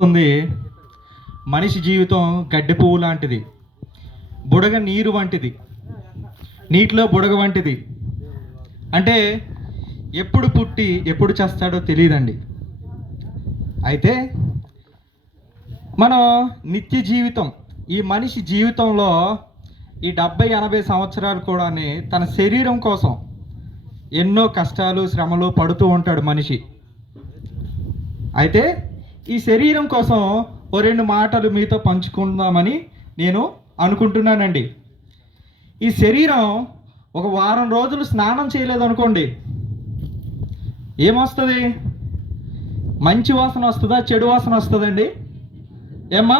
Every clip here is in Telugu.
ఉంది. మనిషి జీవితం గడ్డి పువ్వు లాంటిది, బుడగ నీరు వంటిది, నీటిలో బుడగ వంటిది. అంటే ఎప్పుడు పుట్టి ఎప్పుడు చేస్తాడో తెలియదండి. అయితే మనం నిత్య జీవితం, ఈ మనిషి జీవితంలో ఈ 70-80 సంవత్సరాలు కూడా తన శరీరం కోసం ఎన్నో కష్టాలు శ్రమలు పడుతూ ఉంటాడు మనిషి. అయితే ఈ శరీరం కోసం ఓ 2 మాటలు మీతో పంచుకుందామని నేను అనుకుంటున్నానండి. ఈ శరీరం ఒక వారం రోజులు స్నానం చేయలేదనుకోండి, ఏమొస్తుంది? మంచి వాసన వస్తుందా, చెడు వాసన వస్తుందండి? ఏమ్మా?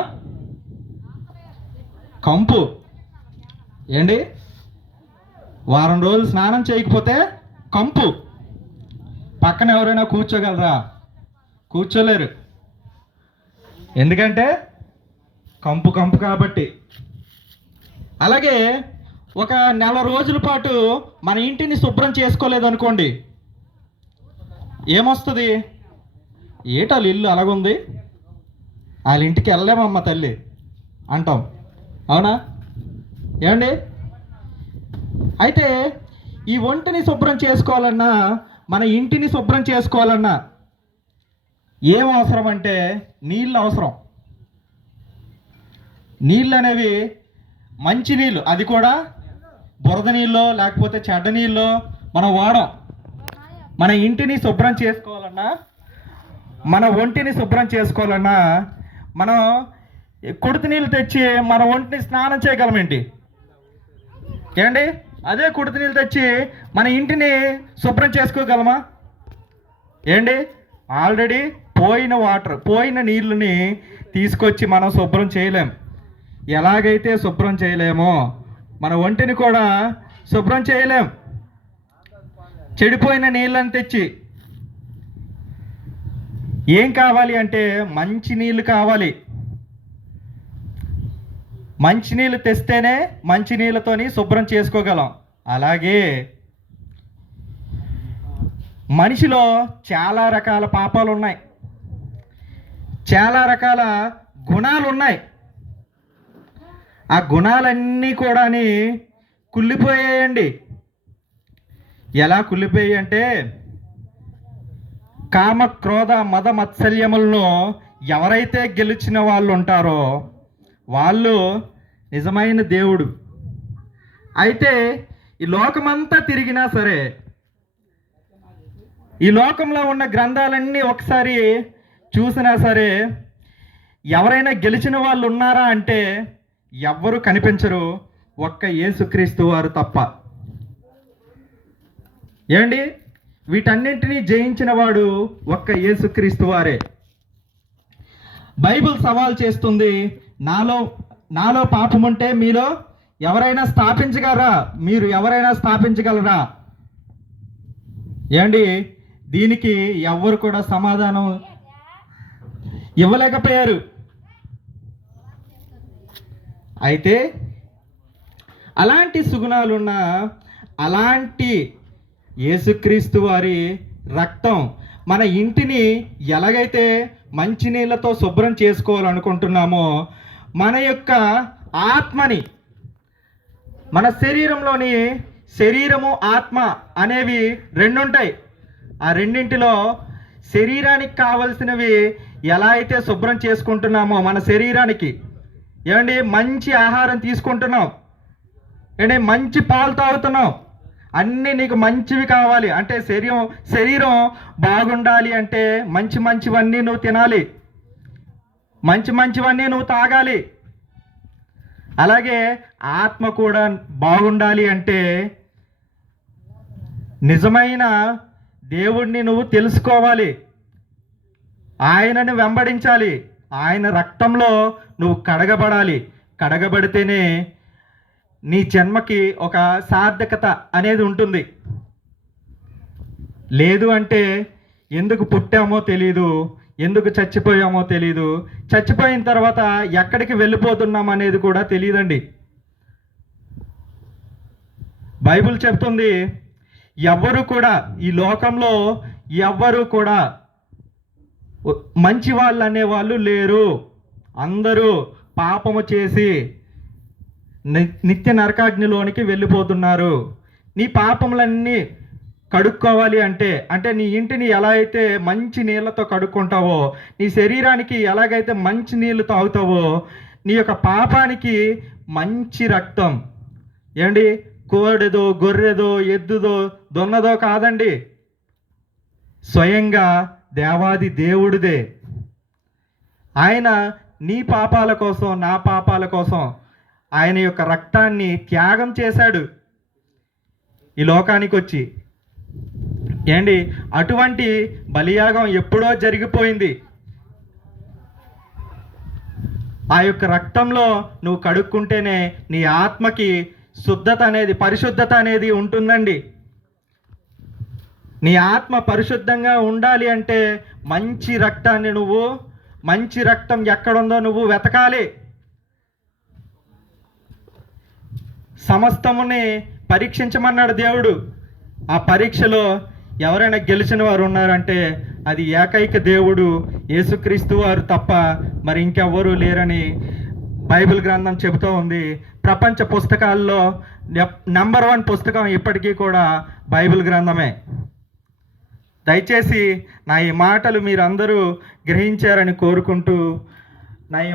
కంపు. ఏండి, వారం రోజులు స్నానం చేయకపోతే కంపు. పక్కన ఎవరైనా కూర్చోగలరా? కూర్చోలేరు. ఎందుకంటే కంపు కంపు కాబట్టి. అలాగే ఒక నెల రోజుల పాటు మన ఇంటిని శుభ్రం చేసుకోలేదనుకోండి, ఏమొస్తుంది? ఏటాలు ఇల్లు అలాగుంది, వాళ్ళ ఇంటికి వెళ్ళలేమమ్మ తల్లి అంటాం. అవునా? ఏమండి? అయితే ఈ ఒంటిని శుభ్రం చేసుకోవాలన్నా, మన ఇంటిని శుభ్రం చేసుకోవాలన్నా ఏం అవసరం అంటే నీళ్ళు అవసరం. నీళ్ళు అనేవి మంచి నీళ్ళు, అది కూడా బురద నీళ్ళు లేకపోతే చెడ్డ నీళ్ళు మనం వాడం. మన ఇంటిని శుభ్రం చేసుకోవాలన్నా, మన ఒంటిని శుభ్రం చేసుకోవాలన్నా మనం కుడితి నీళ్ళు తెచ్చి మన ఒంటిని స్నానం చేయగలమేంటి? ఏండి? అదే కుడితి నీళ్ళు తెచ్చి మన ఇంటిని శుభ్రం చేసుకోగలమా? ఏండి? ఆల్రెడీ పోయిన నీళ్ళని తీసుకొచ్చి మనం శుభ్రం చేయలేం. ఎలాగైతే శుభ్రం చేయలేమో మన ఒంటిని కూడా శుభ్రం చేయలేం. చెడిపోయిన నీళ్ళని తెచ్చి. ఏం కావాలి అంటే మంచి నీళ్ళు కావాలి. మంచినీళ్ళు తెస్తేనే మంచినీళ్ళతోని శుభ్రం చేసుకోగలం. అలాగే మనిషిలో చాలా రకాల పాపాలు ఉన్నాయి, చాలా రకాల గుణాలు ఉన్నాయి. ఆ గుణాలన్నీ కూడా కుళ్ళిపోయాయండి. ఎలా కుళ్ళిపోయాయి అంటే, కామ క్రోధ మద మత్సర్యములను ఎవరైతే గెలిచిన వాళ్ళు ఉంటారో వాళ్ళు నిజమైన దేవుడు. అయితే ఈ లోకమంతా తిరిగినా సరే, ఈ లోకంలో ఉన్న గ్రంథాలన్నీ ఒకసారి చూసినా సరే, ఎవరైనా గెలిచిన వాళ్ళు ఉన్నారా అంటే ఎవ్వరూ కనిపించరు, ఒక్క యేసుక్రీస్తు వారు తప్ప. ఏమండి? వీటన్నింటినీ జయించిన వాడు ఒక్క యేసుక్రీస్తు వారే. బైబిల్ సవాల్ చేస్తుంది, నాలో పాపం ఉంటే మీలో ఎవరైనా స్థాపించగలరా? మీరు ఎవరైనా స్థాపించగలరా? ఏమండి? దీనికి ఎవ్వరు కూడా సమాధానం ఇవ్వలేకపోయారు. అయితే అలాంటి సుగుణాలున్న అలాంటి యేసుక్రీస్తు వారి రక్తం మన ఇంటిని ఎలాగైతే మంచినీళ్ళతో శుభ్రం చేసుకోవాలనుకుంటున్నామో, మన యొక్క ఆత్మని, మన శరీరంలోని శరీరము ఆత్మ అనేవి 2 ఉంటాయి. ఆ రెండింటిలో శరీరానికి కావలసినవి ఎలా అయితే శుభ్రం చేసుకుంటున్నామో, మన శరీరానికి ఏమండి మంచి ఆహారం తీసుకుంటున్నాం, ఏంటి మంచి పాలు తాగుతున్నాం, అన్నీ నీకు మంచివి కావాలి అంటే శరీరం బాగుండాలి అంటే మంచివన్నీ నువ్వు తినాలి, మంచివన్నీ నువ్వు తాగాలి. అలాగే ఆత్మ కూడా బాగుండాలి అంటే నిజమైన దేవుణ్ణి నువ్వు తెలుసుకోవాలి, ఆయనను వెంబడించాలి, ఆయన రక్తంలో నువ్వు కడగబడాలి. కడగబడితేనే నీ జన్మకి ఒక సార్థకత అనేది ఉంటుంది. లేదు అంటే ఎందుకు పుట్టామో తెలీదు, ఎందుకు చచ్చిపోయామో తెలీదు, చచ్చిపోయిన తర్వాత ఎక్కడికి వెళ్ళిపోతున్నాం అనేది కూడా తెలియదండి. బైబిల్ చెప్తుంది, ఎవ్వరు కూడా ఈ లోకంలో ఎవ్వరు కూడా మంచి వాళ్ళు అనేవాళ్ళు లేరు. అందరూ పాపము చేసి నిత్య నరకాగ్నిలోనికి వెళ్ళిపోతున్నారు. నీ పాపములన్నీ కడుక్కోవాలి అంటే నీ ఇంటిని ఎలా అయితే మంచి నీళ్ళతో కడుక్కుంటావో, నీ శరీరానికి ఎలాగైతే మంచి నీళ్ళు తాగుతావో, నీ యొక్క పాపానికి మంచి రక్తం, ఏమండి, కోడెదో గొర్రెదో ఎద్దుదో దొన్నదో కాదండి, స్వయంగా దేవాది దేవుడిదే. ఆయన నీ పాపాల కోసం, నా పాపాల కోసం ఆయన యొక్క రక్తాన్ని త్యాగం చేశాడు ఈ లోకానికి వచ్చి. ఏంటి, అటువంటి బలియాగం ఎప్పుడో జరిగిపోయింది. ఆ యొక్క రక్తంలో నువ్వు కడుక్కుంటేనే నీ ఆత్మకి శుద్ధత అనేది, పరిశుద్ధత అనేది ఉంటుందండి. నీ ఆత్మ పరిశుద్ధంగా ఉండాలి అంటే మంచి రక్తాన్ని మంచి రక్తం ఎక్కడుందో నువ్వు వెతకాలి. సమస్తముని పరీక్షించమన్నాడు దేవుడు. ఆ పరీక్షలో ఎవరైనా గెలిచిన వారు ఉన్నారంటే అది ఏకైక దేవుడు యేసుక్రీస్తు వారు తప్ప మరి ఇంకెవ్వరూ లేరని బైబిల్ గ్రంథం చెబుతూ ఉంది. ప్రపంచ పుస్తకాల్లో నెంబర్ 1 పుస్తకం ఇప్పటికీ కూడా బైబిల్ గ్రంథమే. దయచేసి నా ఈ మాటలు మీరందరూ గ్రహించారని కోరుకుంటూ నా ఈ